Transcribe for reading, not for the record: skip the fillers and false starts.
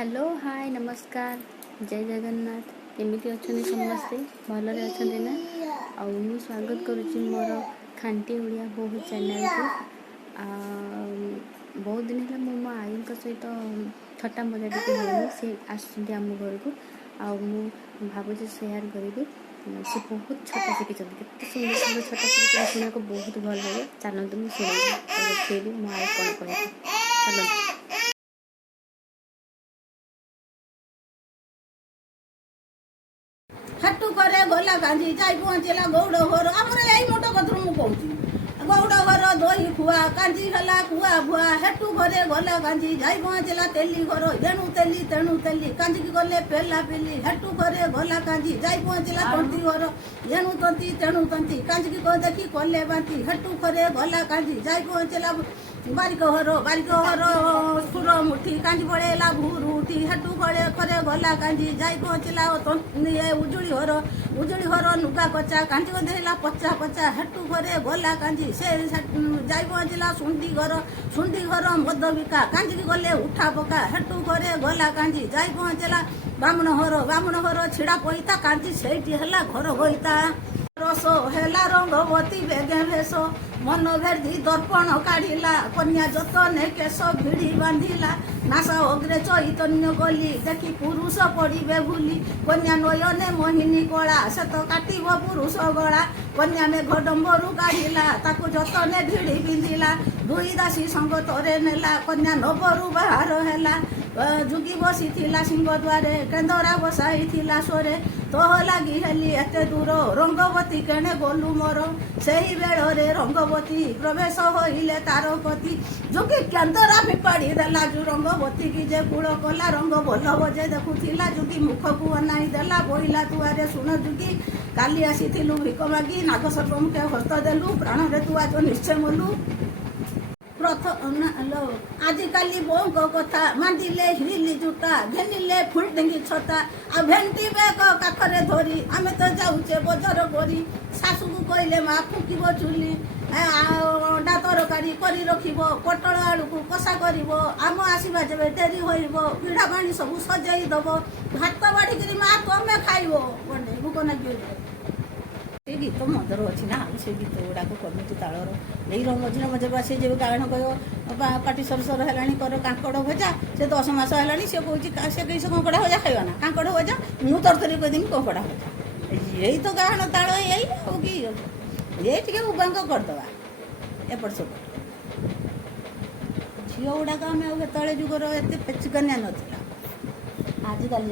hello hi नमस्कार जय जगन्नाथ केमिति अच्छे समस्ते भलरे अच्छा ना आउ स्वागत करुच्ची मोर खांटी ओडिया बोहू चैनल को बहुत दिन है मो आई सहित थट्टा मजा टी सी आम घर को भावुँ सेयार करी से बहुत छोटा शिखी केते सुंदर सुंदर छोटा शिखी शुणा को बहुत भल लगे चलते मुझे शुणी मो आई कौन कह चलते हाटू करे गला गांधी जाई पहुंचला गौड़ घर आमर यही मोट कथर मु कहूँ गौड़ घर दही खुआ कांजी हला कुआ भुआ हेटू घरे गला गांधी जाई पहुंचला तेली घर जेणु तेली कांजी की गले पेला पेली हेटू घरे गला कांजी जाई पहुंचला तंती घर जेणु तंती तेणु तंती कांजी की देखी कले बांती हेटू घरे गला कांजी जाई पहुंचला बारिक घर सुर मुठी कांजी पड़ेला भूर उठी हेटू घरे करे गला कांजी जाई पहुंचला उजुड़ी घर नुगा कचा कांजी गदेला पचा पचा हेटू घरे गला कांजी से जाई पहुंचला सुंडी घर मद बिका कांजी की गले उठा पका हेटू घरे गला कांजी जाई पहुंचला बामुण घर छिड़ा पईता कांजी सेठी हला घर होईता रस हेला रंगवती बेगे भेष मन भेदी दर्पण काढ़िला कन्या जतने केश भिड़ी बांधिला नासा अग्रे चैतन्य गली देखी पुरुष पड़े भूली कन्या नयने मोहिनी कला से तो काटव पुरुष गला कन्या मेघ डंबरू काढ़िला ताकू जतने भिड़ी पिंधिला दुई दासी संग तरे नेला कन्या नबरू बाहर हेला जुगी बसी सिंह द्वारे केन्दरा बसाई सोरे तोह लगी हेली एते दूर रंगवती केणे गलु मोर सही बेड़े रंगवती प्रवेश होइले तार पति जुगी केन्दरा फिपाड़ी देला जु रंगवती की जे कूल कला रंग भल बजे देखुला जुगी मुख को अनाई देला बोइला तुआरे शुण जुगी काली आसीथिलु भिक मागी नागसर्प मुखे हस्त देलु प्राण रे तु आज निश्चय मलु आजिकाली बोंग कथा मांडिले हिली जुटा घेनिले फुल डेंगी छता आ भेंटी बेग काखरे धरी आमे तो जाऊचे बजार करी सासू को कहले मा फुकिब चुली अंडा तरकारी करी रखिब पटल आलू को कषा करिब आम आसवा जब डेरी होइब पिढ़ा पानी सब सजाई दब भात बाढ़ी मा तमे खाइब बने भूक नागियो से गीत मदर अच्छी ना से गीत गुड़ाक कमिटी तालर यही मझे मझे से जो गायन कह पाटी सर सर है कर कांकड़ भजा से 10 मास है सी कह से कैसे कंकड़ा भजा खाइबा ना कांकड़ भजा मु तरतरी कहीदेमी कंकड़ा भजा यही तो गायन ताल यही हो कि ये टे उबांग करदे एपट सेपट झील गुड़ाक आम तले जुगर एत पेचुकानिया नाला आजिकल